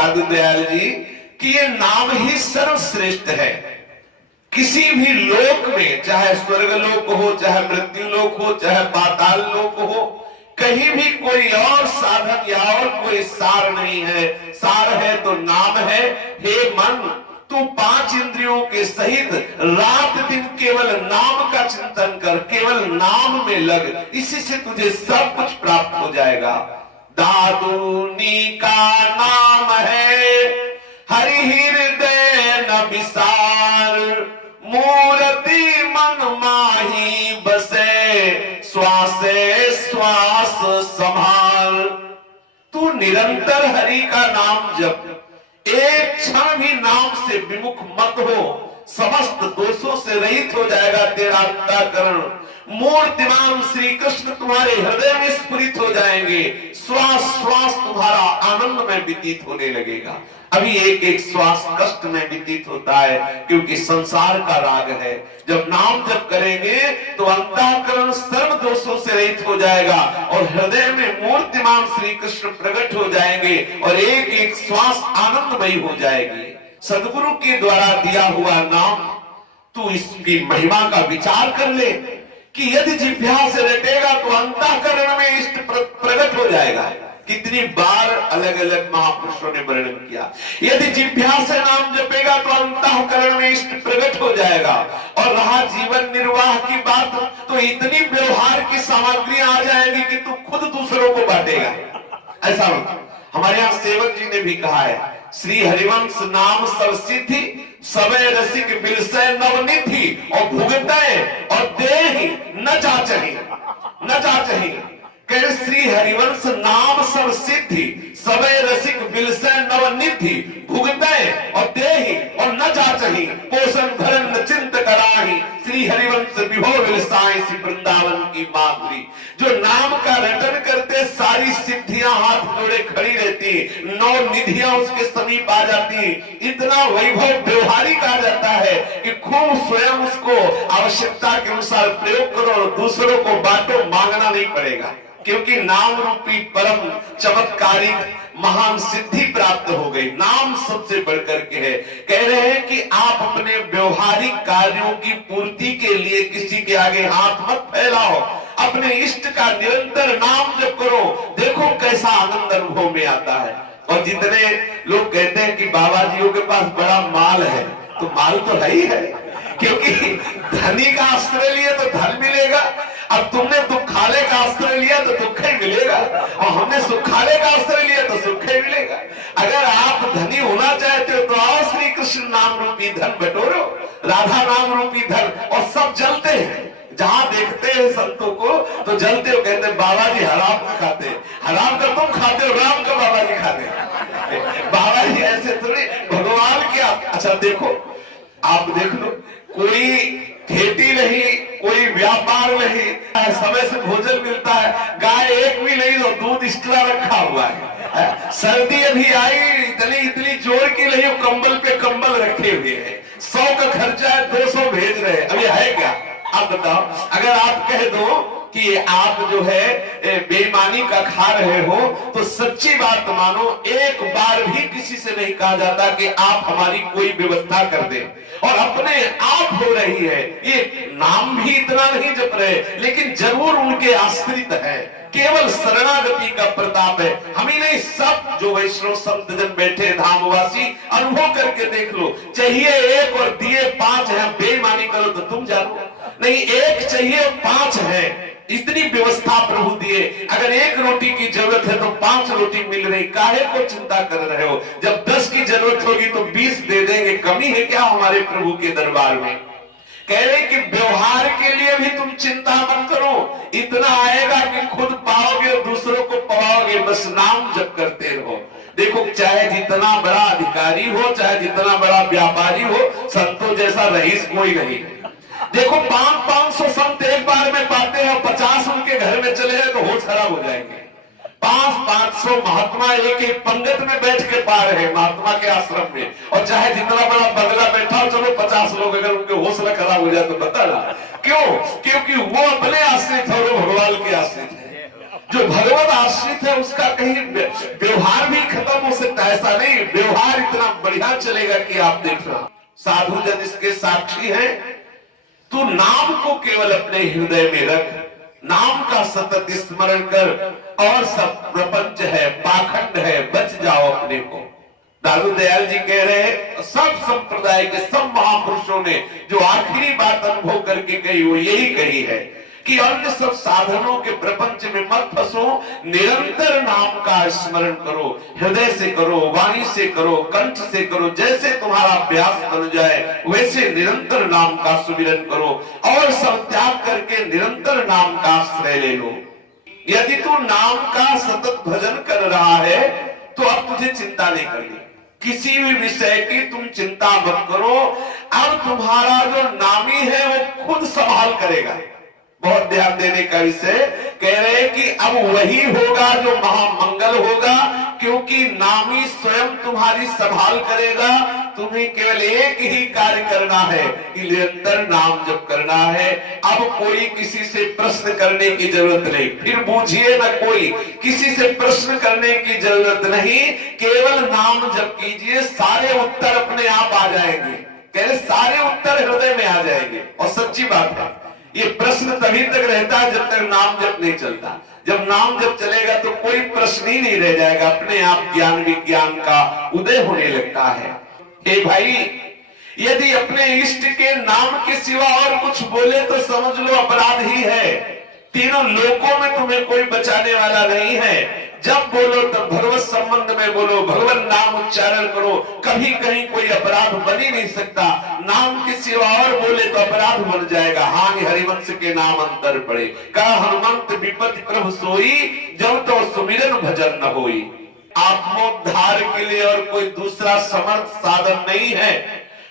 साधु दयाल जी कि ये नाम ही सर्वश्रेष्ठ है। किसी भी लोक में, चाहे स्वर्ग लोक हो, चाहे मृत्यु लोक हो, चाहे पाताल लोक हो, कहीं भी कोई और साधन या और कोई सार नहीं है। सार है तो नाम है। हे मन, तू 5 इंद्रियों के सहित रात दिन केवल नाम का चिंतन कर, केवल नाम में लग, इसी से तुझे सब कुछ प्राप्त हो जाएगा। दादुनी का नाम है हरि हृदय न विसार, मूर्ति मन माही बसे, श्वासे श्वास संभाल। तू निरंतर हरि का नाम जप, एक क्षण भी नाम से विमुख मत हो, समस्त दोषों से रहित हो जाएगा तेरा अंतःकरण। मूर्तिमान श्री कृष्ण तुम्हारे हृदय में स्फुरित हो जाएंगे, श्वास श्वास तुम्हारा आनंद में व्यतीत होने लगेगा। अभी एक एक श्वास कष्ट में व्यतीत होता है, क्योंकि संसार का राग है। जब नाम जप करेंगे तो अंतःकरण सर्व दोषों से रहित हो जाएगा और हृदय में मूर्तिमान श्री कृष्ण प्रकट हो जाएंगे और एक एक श्वास आनंदमयी हो जाएगी। सदगुरु के द्वारा दिया हुआ नाम, तू इसकी महिमा का विचार कर ले कि यदि जिह्वा से रटेगा तो अंतःकरण में इष्ट प्रकट हो जाएगा। कितनी बार अलग अलग महापुरुषों ने वर्णन किया, यदि जिह्वा से नाम जपेगा तो अंतःकरण में इष्ट प्रकट हो जाएगा। और रहा जीवन निर्वाह की बात, तो इतनी व्यवहार की सामग्री आ जाएगी कि तू खुद दूसरों को बांटेगा। ऐसा हमारे यहाँ सेवक जी ने भी कहा है, श्री हरिवंश नाम सर्वसिद्धि, सबे रसिक बिलसै नवनिधि, और भुगतै और देहि न चाचहि, न चाचहि। कह श्री हरिवंश नाम सर्वसिद्धि, सबे रसिक बिलसै नवनिधि, भुगतै और देहि और न चाचहि, पोषण भरण न चिंत कराहि, श्री हरिवंश विभो विलसाई सी वृंदावन की माधुरी। जो नाम का रटन करते सारी सिद्धियां हाथ जोड़े खड़ी रहती, 9 निधियां उसके समीप आ जाती, इतना वैभव व्यवहारिक आ जाता है कि खूब स्वयं उसको आवश्यकता के अनुसार प्रयोग करो और दूसरों को बांटो, मांगना नहीं पड़ेगा, क्योंकि नाम रूपी परम चमत्कारिक महान सिद्धि प्राप्त हो गई। नाम सबसे बढ़कर के है। कह रहे हैं कि आप अपने व्यवहारिक कार्यों की पूर्ति के लिए किसी के आगे हाथ मत फैलाओ, अपने इष्ट का निरंतर नाम जप करो, देखो कैसा आनंद अनुभव में आता है। और जितने लोग कहते हैं कि बाबा जियों के पास बड़ा माल है, तो माल तो है ही है, क्योंकि धनी का आश्रय लिए तो धन मिलेगा। अब तुमने दुखाले का आश्रय लिया तो दुख ही मिलेगा, और हमने सुखाले का आश्रय लिया तो सुख ही मिलेगा। अगर आप धनी होना चाहते हो तो आओ श्री कृष्ण नाम रूपी धन बटोरो, राधा नाम रूपी धन। और सब जलते हैं, जहां देखते हैं संतों को तो जलते हो, कहते हैं बाबा जी हराम का खाते, हराम का तुम खाते हो, राम का बाबा जी खाते। बाबा जी ऐसे थोड़ी, भगवान क्या। अच्छा देखो, आप देख लो, कोई खेती नहीं, कोई व्यापार नहीं, समय से भोजन मिलता है, गाय एक भी नहीं तो दूध एक्स्ट्रा रखा हुआ है। सर्दी अभी आई, इतनी जोर की नहीं, कंबल पे कंबल रखे हुए हैं, 100 का खर्चा है, 200 भेज रहे हैं। अभी है क्या? आप बताओ, अगर आप कह दो कि आप जो है बेईमानी का खा रहे हो, तो सच्ची बात मानो, एक बार भी किसी से नहीं कहा जाता कि आप हमारी कोई व्यवस्था कर दें, और अपने आप हो रही है। ये नाम भी इतना नहीं जप रहे, लेकिन जरूर उनके आश्रित है, केवल शरणागति का प्रताप है। हम ही नहीं, सब जो वैष्णव संत जन बैठे धामवासी, अनुभव करके देख लो। चाहिए 1 और दिए 5 है, बेईमानी करो तो तुम जानो, नहीं 1 चाहिए 5 है, इतनी व्यवस्था प्रभु दिए। अगर 1 रोटी की जरूरत है तो 5 रोटी मिल रही, काहे को चिंता कर रहे हो? जब 10 की जरूरत होगी तो 20 दे देंगे, कमी है क्या हमारे प्रभु के दरबार में? कह रहे कि व्यवहार के लिए भी तुम चिंता मत करो, इतना आएगा कि खुद पाओगे और दूसरों को पाओगे, बस नाम जप करते रहो। देखो, चाहे जितना बड़ा अधिकारी हो, चाहे जितना बड़ा व्यापारी हो, संतों जैसा रईस कोई नहीं। देखो 500 संत एक बार में पाते हैं और 50 उनके घर में चले हैं तो होश खराब हो जाएंगे। 500 महात्मा एक पंगत में बैठ के पा रहे हैं महात्मा के आश्रम में, और चाहे जितना बड़ा बंगला बैठा हो, चलो 50 लोग अगर उनके हौसला खराब हो जाए तो बता ना क्यों? क्योंकि वो अपने आश्रित है, वो भगवान के आश्रित है। जो भगवत आश्रित है उसका कहीं व्यवहार भी खत्म हो सकता सकता, ऐसा नहीं, व्यवहार इतना बढ़िया चलेगा कि आप देखना। साधु जन इसके साक्षी हैं। तू नाम को केवल अपने हृदय में रख, नाम का सतत स्मरण कर, और सब प्रपंच है, पाखंड है, बच जाओ अपने को। दादू दयाल जी कह रहे हैं, सब संप्रदाय के सब महापुरुषों ने जो आखिरी बात अनुभव करके कही वो यही कही है कि अन्य सब साधनों के प्रपंच में मत फंसो, निरंतर नाम का स्मरण करो, हृदय से करो, वाणी से करो, कंठ से करो, जैसे तुम्हारा अभ्यास बन जाए वैसे निरंतर नाम का सुमिरन करो, और सब त्याग करके निरंतर नाम का आश्रय ले लो। यदि तू नाम का सतत भजन कर रहा है तो अब तुझे चिंता नहीं करनी, किसी भी विषय की तुम चिंता मत करो। अब तुम्हारा जो नामी है वो खुद संभाल करेगा। बहुत ध्यान देने का विषय कह रहे हैं कि अब वही होगा जो महामंगल होगा, क्योंकि नामी स्वयं तुम्हारी संभाल करेगा। तुम्हें केवल एक ही कार्य करना है कि निरंतर नाम जप करना है। अब कोई किसी से प्रश्न करने की जरूरत नहीं, फिर बूझिए ना, कोई किसी से प्रश्न करने की जरूरत नहीं, केवल नाम जप कीजिए, सारे उत्तर अपने आप आ जाएंगे। कह रहे सारे उत्तर हृदय में आ जाएंगे। और सच्ची बात है, ये प्रश्न तभी तक रहता है जब तक नाम जप नहीं चलता। जब नाम जप चलेगा तो कोई प्रश्न ही नहीं रह जाएगा, अपने आप ज्ञान विज्ञान का उदय होने लगता है। हे भाई, यदि अपने इष्ट के नाम के सिवा और कुछ बोले तो समझ लो अपराध ही है। तीनों लोकों में तुम्हें कोई बचाने वाला नहीं है। जब बोलो तब भगवत संबंध में बोलो, भगवान नाम उच्चारण करो, कभी कहीं कोई अपराध बन ही नहीं सकता। नाम के सिवा और बोले तो अपराध बन जाएगा। हानि हरिवंश के नाम अंतर पड़े, कहा हनुमंत विपत्ति प्रभु सोई, जब तो सुमिरन भजन न होई। आत्मोद्धार के लिए और कोई दूसरा समर्थ साधन नहीं है।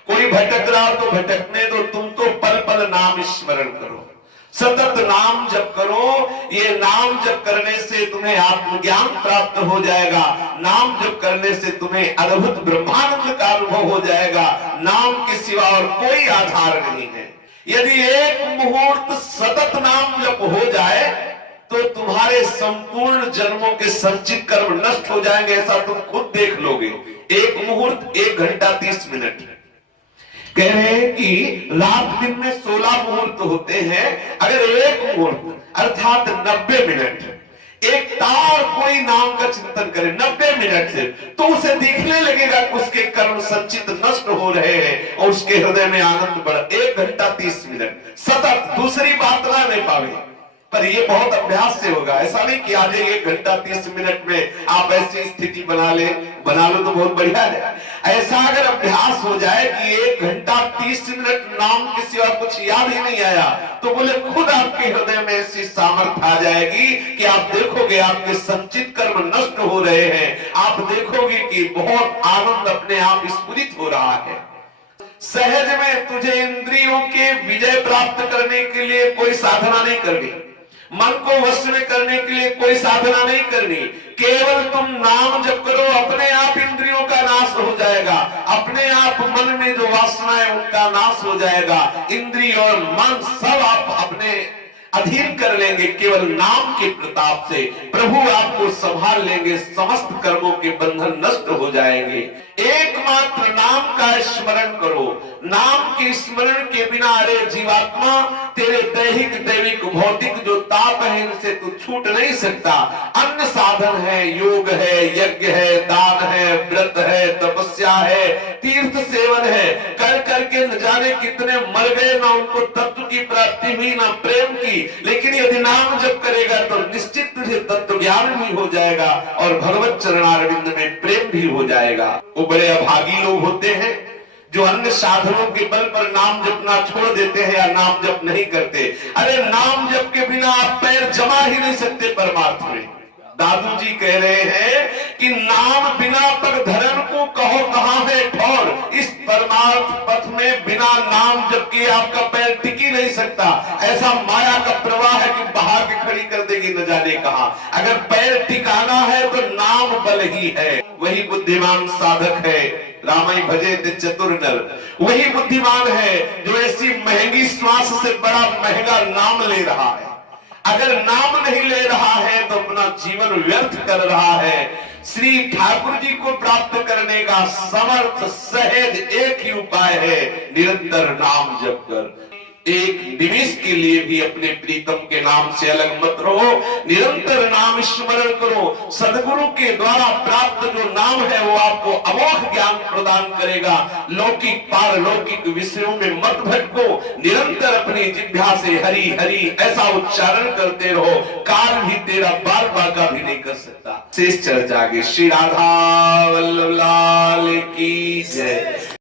कोई भटक रहा तो भटकने दो, तुम तो पल पल नाम स्मरण करो, सतत नाम जप करो। ये नाम जप करने से तुम्हें आत्मज्ञान प्राप्त हो जाएगा। नाम जप करने से तुम्हें अद्भुत ब्रह्मानंद का अनुभव हो जाएगा। नाम के सिवा और कोई आधार नहीं है। यदि एक मुहूर्त सतत नाम जप हो जाए तो तुम्हारे संपूर्ण जन्मों के संचित कर्म नष्ट हो जाएंगे, ऐसा तुम खुद देख लोगे। एक मुहूर्त 1 घंटा 30 मिनट। कह रहे हैं कि रात दिन में 16 मुहूर्त होते हैं, अगर एक मुहूर्त अर्थात 90 मिनट एक तार कोई नाम का चिंतन करे 90 मिनट से, तो उसे दिखने लगेगा कि उसके कर्म संचित नष्ट हो रहे हैं और उसके हृदय में आनंद बढ़। 1 घंटा 30 मिनट सतत, दूसरी बात ना ले पावे, पर ये बहुत अभ्यास से होगा। ऐसा नहीं कि आज 1 घंटा 30 मिनट में आप ऐसी स्थिति बना लो तो बहुत बढ़िया है। ऐसा अगर अभ्यास हो जाए कि 1 घंटा 30 मिनट नाम के सिवा कुछ याद ही नहीं आया, तो बोले खुद आपके हृदय में ऐसी सामर्थ्य आ जाएगी कि आप देखोगे आपके संचित कर्म नष्ट हो रहे हैं। आप देखोगे कि बहुत आनंद अपने आप स्फुरित हो रहा है। सहज में तुझे इंद्रियों के विजय प्राप्त करने के लिए कोई साधना नहीं करनी, मन को वश में करने के लिए कोई साधना नहीं करनी, केवल तुम नाम जप करो, अपने आप इंद्रियों का नाश हो जाएगा। अपने आप मन में जो वासना है उनका नाश हो जाएगा। इंद्रिय और मन सब आप अपने अधीन कर लेंगे। केवल नाम के प्रताप से प्रभु आपको संभाल लेंगे, समस्त कर्मों के बंधन नष्ट हो जाएंगे। एकमात्र नाम का स्मरण करो। नाम के स्मरण के बिना अरे जीवात्मा, तेरे दैहिक दैविक भौतिक जो ताप है इनसे तू छूट नहीं सकता। अन्य साधन है, योग है, यज्ञ है, दान है, व्रत है, तपस्या है, तीर्थ सेवन है, कर करके न जाने कितने मर गए, ना उनको तत्व की प्राप्ति हुई ना प्रेम की। लेकिन यदि नाम जप करेगा तो निश्चित तुझे तत्व ज्ञान भी हो जाएगा और भगवत चरणारविंद में प्रेम भी हो जाएगा। वो बड़े अभागी लोग होते हैं जो अन्य साधनों के बल पर नाम जपना छोड़ देते हैं या नाम जप नहीं करते। अरे नाम जप के बिना आप पैर जमा ही नहीं सकते परमार्थ में। दादू जी कह रहे हैं कि नाम बिना पग धर्म को कहो कहां है ठौर। इस परमार्थ पथ में बिना नाम जप किए आपका पैर टिक ही नहीं सकता। ऐसा माया का प्रवाह है कि बहा के खड़ी कर देगी न जाने कहां। अगर पैर टिकाना है तो नाम बल ही है। वही बुद्धिमान साधक है। रामाई भजे ते चतुर नर, वही बुद्धिमान है जो ऐसी महंगी श्वास से बड़ा महंगा नाम ले रहा है। अगर नाम नहीं ले रहा है तो अपना जीवन व्यर्थ कर रहा है। श्री ठाकुर जी को प्राप्त करने का समर्थ सहज एक ही उपाय है, निरंतर नाम जप कर। एक निमिष के लिए भी अपने प्रीतम के नाम से अलग मत रहो, निरंतर नाम स्मरण करो। सदगुरु के द्वारा प्राप्त जो नाम है वो आपको अमोघ ज्ञान प्रदान करेगा। लौकिक पारलौकिक विषयों में मत भटको, निरंतर अपनी जिह्वा से हरि हरि ऐसा उच्चारण करते रहो। काल भी तेरा बाल बाका भी नहीं कर सकता। शेष चर्चा आगे। श्री राधा वल्लभ लाल की जय।